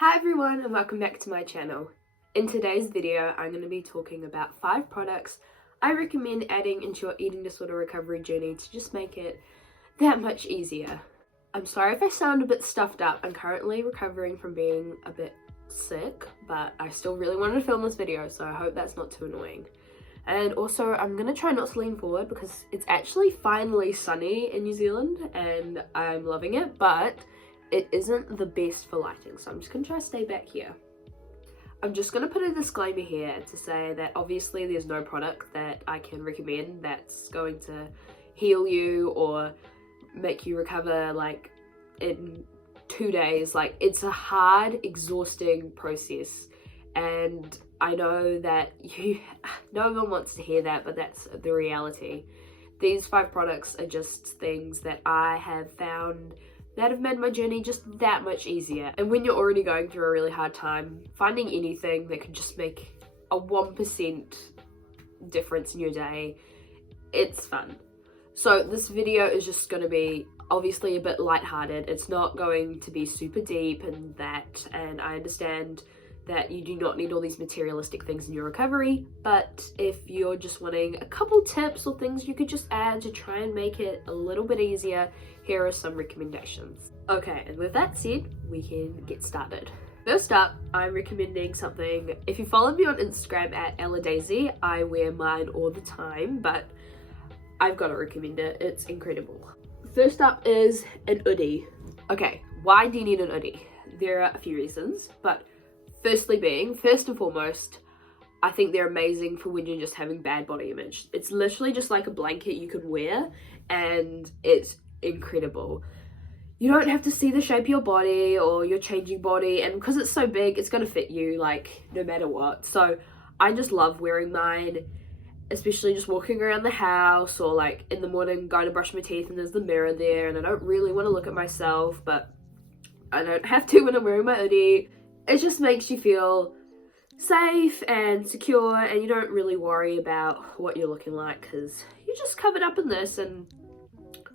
Hi everyone and welcome back to my channel. In today's video I'm going to be talking about 5 products I recommend adding into your eating disorder recovery journey to just make it that much easier. I'm sorry if I sound a bit stuffed up. I'm currently recovering from being a bit sick, but I still really wanted to film this video, so I hope that's not too annoying. And also I'm going to try not to lean forward because it's actually finally sunny in New Zealand and I'm loving it, but it isn't the best for lighting, so I'm just going to try to stay back here. I'm just going to put a disclaimer here to say that obviously there's no product that I can recommend that's going to heal you or make you recover like in 2 days. Like, it's a hard, exhausting process, and I know that no one wants to hear that, but that's the reality. These 5 products are just things that I have found that have made my journey just that much easier. And when you're already going through a really hard time, finding anything that could just make a 1% difference in your day, it's fun. So this video is just going to be obviously a bit lighthearted. It's not going to be super deep and I understand that you do not need all these materialistic things in your recovery, but if you're just wanting a couple tips or things you could just add to try and make it a little bit easier, here are some recommendations. Okay, and with that said, we can get started. First up, I'm recommending something. If you follow me on Instagram at elladaisey, I wear mine all the time, but I've got to recommend it. It's incredible. First up is an hoodie. Okay, why do you need an hoodie? There are a few reasons, but first and foremost, I think they're amazing for when you're just having bad body image. It's literally just like a blanket you could wear and it's incredible. You don't have to see the shape of your body or your changing body, and because it's so big, it's going to fit you like no matter what. So I just love wearing mine, especially just walking around the house or like in the morning going to brush my teeth and there's the mirror there and I don't really want to look at myself, but I don't have to when I'm wearing my hoodie. It just makes you feel safe and secure, and you don't really worry about what you're looking like because you're just covered up in this, and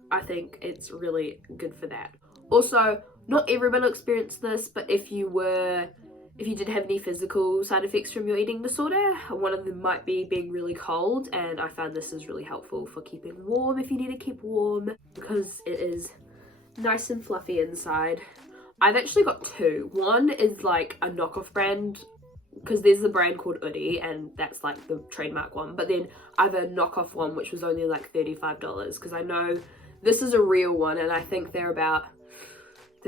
I think it's really good for that. Also, not everyone will experience this, but if you did have any physical side effects from your eating disorder, one of them might be being really cold, and I found this is really helpful for keeping warm if you need to keep warm because it is nice and fluffy inside. I've actually got 2. One is like a knockoff brand because there's a brand called Hoodie and that's like the trademark one, but then I have a knockoff one which was only like $35 because I know this is a real one and I think they're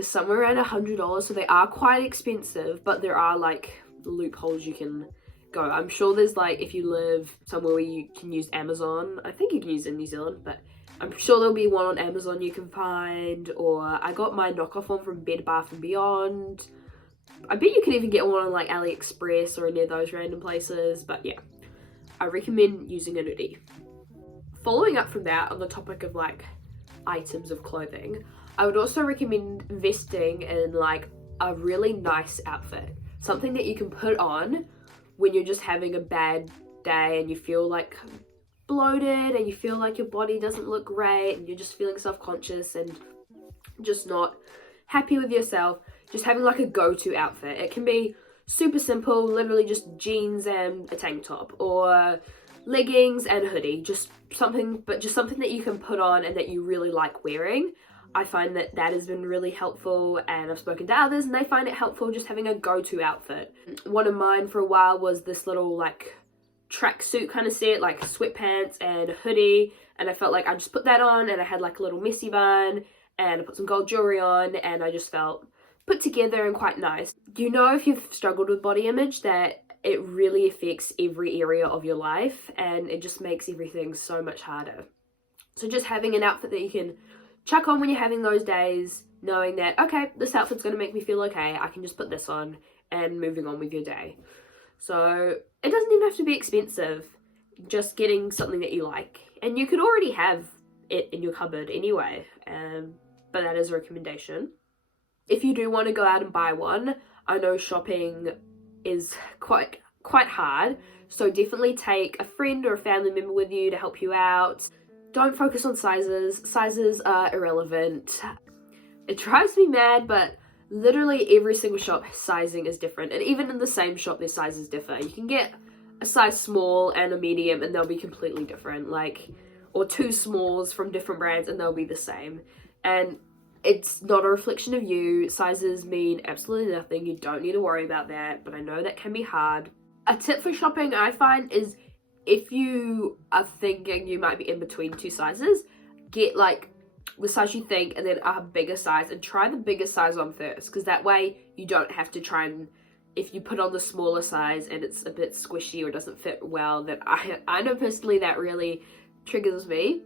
somewhere around $100, so they are quite expensive, but there are like loopholes you can go. I'm sure there's like, if you live somewhere where you can use Amazon, I think you can use it in New Zealand, but I'm sure there'll be one on Amazon you can find, or I got my knockoff one from Bed Bath & Beyond. I bet you can even get one on like AliExpress or any of those random places, but yeah, I recommend using a hoodie. Following up from that, on the topic of like items of clothing, I would also recommend investing in like a really nice outfit. Something that you can put on when you're just having a bad day and you feel like bloated and you feel like your body doesn't look great and you're just feeling self-conscious and just not happy with yourself. Just having like a go-to outfit. It can be super simple, literally just jeans and a tank top, or leggings and a hoodie, just something that you can put on and that you really like wearing. I find that has been really helpful, and I've spoken to others and they find it helpful just having a go-to outfit. One of mine for a while was this little like tracksuit kind of set, like sweatpants and a hoodie, and I felt like I just put that on and I had like a little messy bun and I put some gold jewelry on and I just felt put together and quite nice. You know, if you've struggled with body image, that it really affects every area of your life and it just makes everything so much harder. So just having an outfit that you can chuck on when you're having those days, knowing that, okay, this outfit's going to make me feel okay, I can just put this on, and moving on with your day. So it doesn't even have to be expensive, just getting something that you like. And you could already have it in your cupboard anyway, but that is a recommendation. If you do want to go out and buy one, I know shopping is quite hard, so definitely take a friend or a family member with you to help you out. Don't focus on sizes. Sizes are irrelevant. It drives me mad, but literally every single shop sizing is different, and even in the same shop their sizes differ. You can get a size small and a medium and they'll be completely different, like, or two smalls from different brands and they'll be the same. And it's not a reflection of you. Sizes mean absolutely nothing. You don't need to worry about that, but I know that can be hard. A tip for shopping I find is, if you are thinking you might be in between two sizes, get like the size you think and then a bigger size, and try the bigger size on first, because that way you don't have to try and, if you put on the smaller size and it's a bit squishy or doesn't fit well, then I know personally that really triggers me.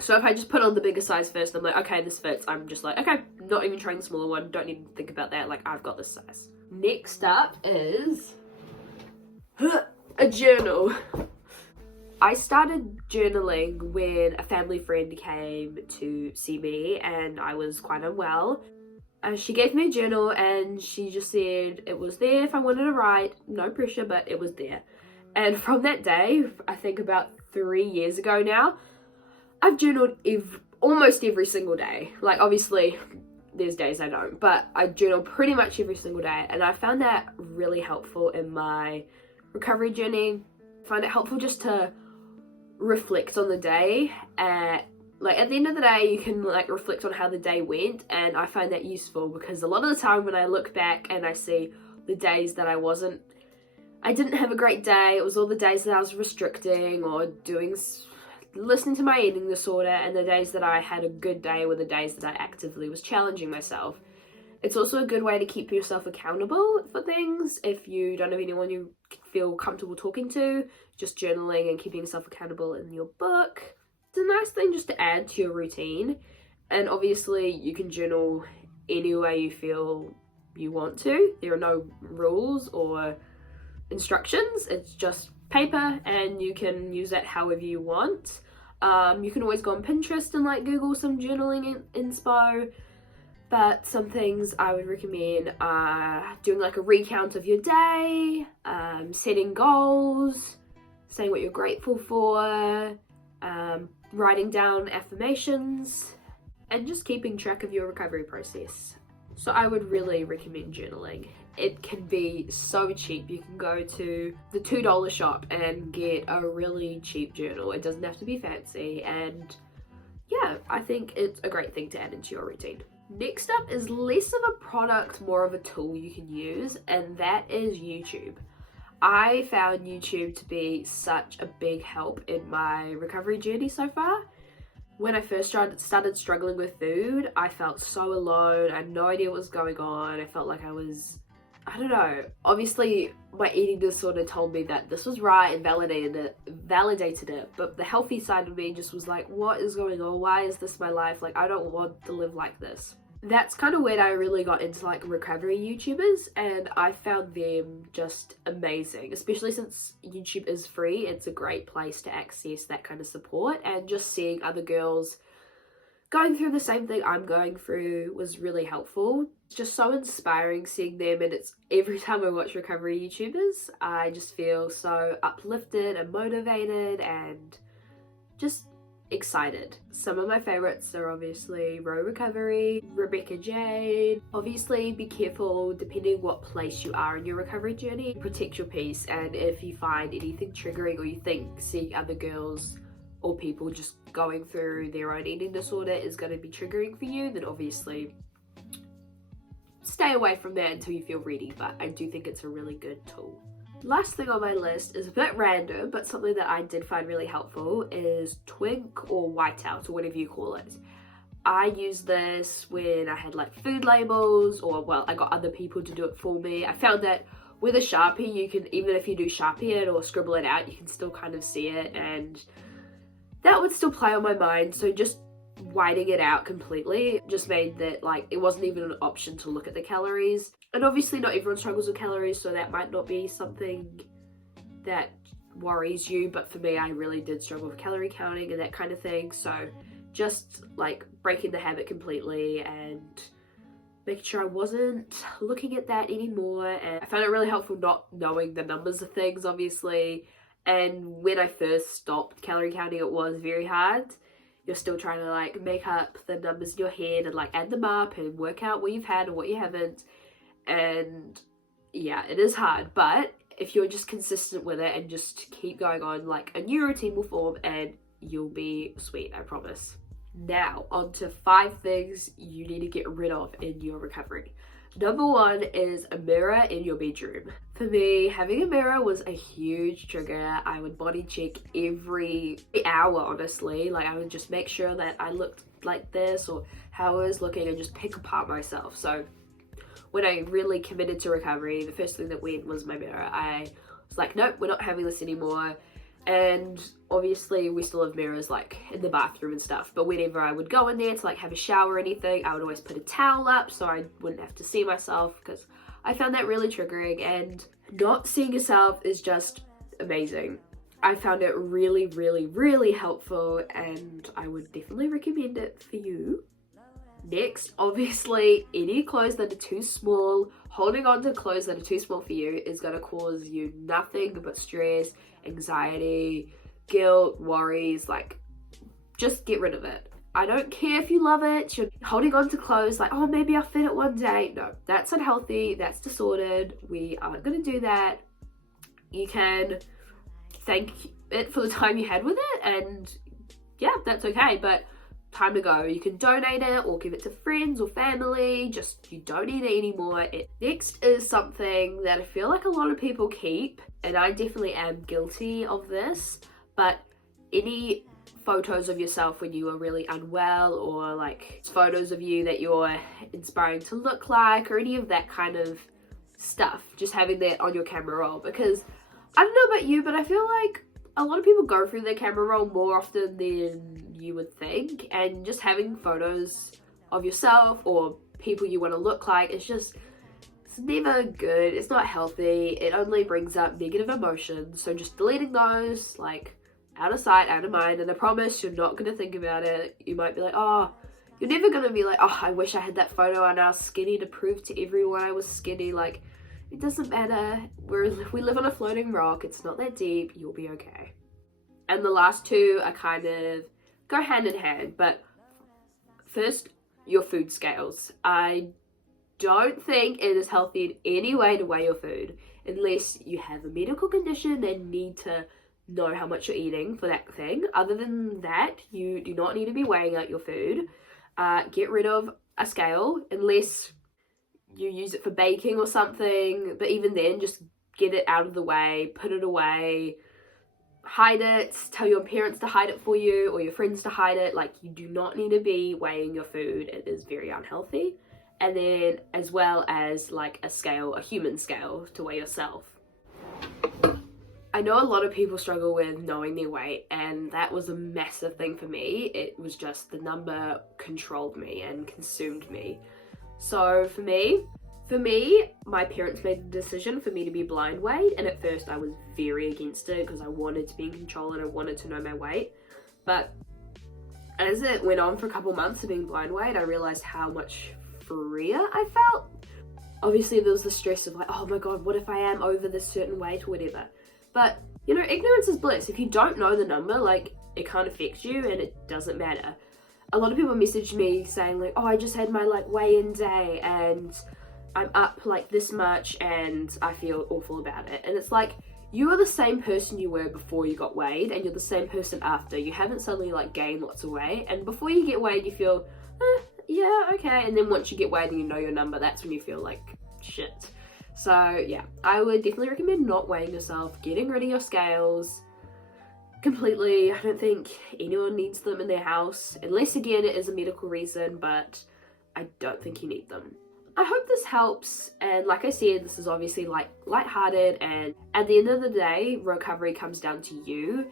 So if I just put on the bigger size first, I'm like, okay, this fits, I'm just like, okay, not even trying the smaller one, don't even think about that, like, I've got this size. Next up is a journal. I started journaling when a family friend came to see me and I was quite unwell. She gave me a journal and she just said it was there if I wanted to write, no pressure, but it was there. And from that day, I think about 3 years ago now, I've journaled almost every single day. Like, obviously there's days I don't, but I journal pretty much every single day, and I found that really helpful in my recovery journey. I find it helpful just to reflect on the day. Like, at the end of the day, you can like reflect on how the day went, and I find that useful because a lot of the time when I look back and I see the days that I didn't have a great day, it was all the days that I was restricting or listening to my eating disorder, and the days that I had a good day were the days that I actively was challenging myself. It's also a good way to keep yourself accountable for things. If you don't have anyone you feel comfortable talking to, just journaling and keeping yourself accountable in your book. It's a nice thing just to add to your routine. And obviously you can journal any way you feel you want to. There are no rules or instructions. It's just paper and you can use that however you want. You can always go on Pinterest and like Google some journaling inspo. But some things I would recommend are doing like a recount of your day, setting goals, saying what you're grateful for, writing down affirmations, and just keeping track of your recovery process. So I would really recommend journaling. It can be so cheap. You can go to the $2 shop and get a really cheap journal. It doesn't have to be fancy, and yeah, I think it's a great thing to add into your routine. Next up is less of a product, more of a tool you can use, and that is YouTube. I found YouTube to be such a big help in my recovery journey so far. When I first started struggling with food, I felt so alone. I had no idea what was going on. I felt like I don't know. Obviously, my eating disorder told me that this was right and validated it. But the healthy side of me just was like, what is going on? Why is this my life? Like, I don't want to live like this. That's kind of when I really got into like recovery YouTubers, and I found them just amazing. Especially since YouTube is free, it's a great place to access that kind of support, and just seeing other girls going through the same thing I'm going through was really helpful. It's just so inspiring seeing them, and it's every time I watch recovery YouTubers, I just feel so uplifted and motivated and just excited. Some of my favorites are obviously Row Recovery, Rebecca Jade. Obviously be careful depending what place you are in your recovery journey. Protect your peace, and if you find anything triggering or you think seeing other girls or people just going through their own eating disorder is going to be triggering for you, then obviously stay away from that until you feel ready, but I do think it's a really good tool. Last thing on my list is a bit random, but something that I did find really helpful is Twink or Whiteout, or whatever you call it. I used this when I had like food labels, or well, I got other people to do it for me. I found that with a Sharpie, you can, even if you do Sharpie it or scribble it out, you can still kind of see it, and that would still play on my mind. So just whiting it out completely just made that like it wasn't even an option to look at the calories. And obviously not everyone struggles with calories, so that might not be something that worries you, but for me, I really did struggle with calorie counting and that kind of thing. So just like breaking the habit completely and making sure I wasn't looking at that anymore. And I found it really helpful not knowing the numbers of things, obviously. And when I first stopped calorie counting, it was very hard. you're still trying to like make up the numbers in your head and like add them up and work out what you've had and what you haven't. And yeah, it is hard, but if you're just consistent with it and just keep going on, like a new routine will form and you'll be sweet, I promise. Now, on to 5 things you need to get rid of in your recovery. Number 1 is a mirror in your bedroom. For me, having a mirror was a huge trigger. I would body check every hour, honestly. Like, I would just make sure that I looked like this or how I was looking and just pick apart myself. So when I really committed to recovery, the first thing that went was my mirror. I was like, nope, we're not having this anymore. And obviously we still have mirrors like in the bathroom and stuff, but whenever I would go in there to like have a shower or anything, I would always put a towel up so I wouldn't have to see myself, because I found that really triggering, and not seeing yourself is just amazing. I found it really, really, really helpful, and I would definitely recommend it for you. Next, obviously, any clothes that are too small, holding on to clothes that are too small for you is going to cause you nothing but stress, anxiety, guilt, worries. Like, just get rid of it. I don't care if you love it, you're holding on to clothes like, oh, maybe I'll fit it one day. No, that's unhealthy, that's disordered. We aren't going to do that. You can thank it for the time you had with it, and yeah, that's okay, but time to go. You can donate it or give it to friends or family. Just, you don't need it anymore. Next is something that I feel like a lot of people keep, and I definitely am guilty of this, but any photos of yourself when you were really unwell, or like photos of you that you're inspiring to look like, or any of that kind of stuff, just having that on your camera roll. Because I don't know about you, but I feel like a lot of people go through their camera roll more often than you would think, and just having photos of yourself or people you want to look like, it's never good. It's not healthy. It only brings up negative emotions. So just deleting those, like, out of sight, out of mind. And I promise you're not going to think about it. You might be like, oh, you're never going to be like, oh, I wish I had that photo and I was skinny to prove to everyone I was skinny. Like, it doesn't matter. We live on a floating rock. It's not that deep. You'll be okay. And the last 2 are kind of go hand in hand. But first, your food scales. I don't think it is healthy in any way to weigh your food unless you have a medical condition and need to know how much you're eating for that thing. Other than that, you do not need to be weighing out your food. Get rid of a scale unless you use it for baking or something, but even then, just get it out of the way, put it away, hide it, tell your parents to hide it for you or your friends to hide it. Like, you do not need to be weighing your food. It is very unhealthy. And then as well as like a scale, a human scale to weigh yourself. I know a lot of people struggle with knowing their weight, and that was a massive thing for me. It was just the number controlled me and consumed me. So for me, my parents made the decision for me to be blind weighed, and at first I was very against it because I wanted to be in control and I wanted to know my weight. But as it went on for a couple months of being blind weighed, I realized how much freer I felt. Obviously there was the stress of like, oh my god, what if I am over this certain weight or whatever. But, you know, ignorance is bliss. If you don't know the number, like, it can't affect you and it doesn't matter. A lot of people message me saying like, oh, I just had my like weigh-in day and I'm up like this much and I feel awful about it. And it's like, you are the same person you were before you got weighed, and you're the same person after. You haven't suddenly like gained lots of weight, and before you get weighed you feel, yeah, okay. And then once you get weighed and you know your number, that's when you feel like shit. So yeah, I would definitely recommend not weighing yourself, getting rid of your scales completely. I don't think anyone needs them in their house, unless again it is a medical reason, but I don't think you need them. I hope this helps, and like I said, this is obviously like lighthearted, and at the end of the day, recovery comes down to you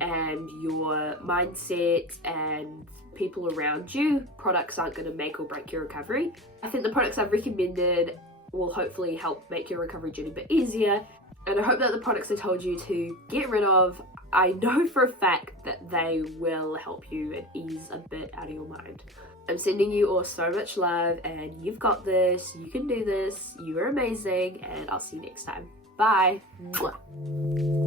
and your mindset and people around you. Products aren't going to make or break your recovery. I think the products I've recommended will hopefully help make your recovery journey a bit easier, and I hope that the products I told you to get rid of, I know for a fact that they will help you and ease a bit out of your mind. I'm sending you all so much love, and you've got this, you can do this, you are amazing, and I'll see you next time. Bye. Mwah.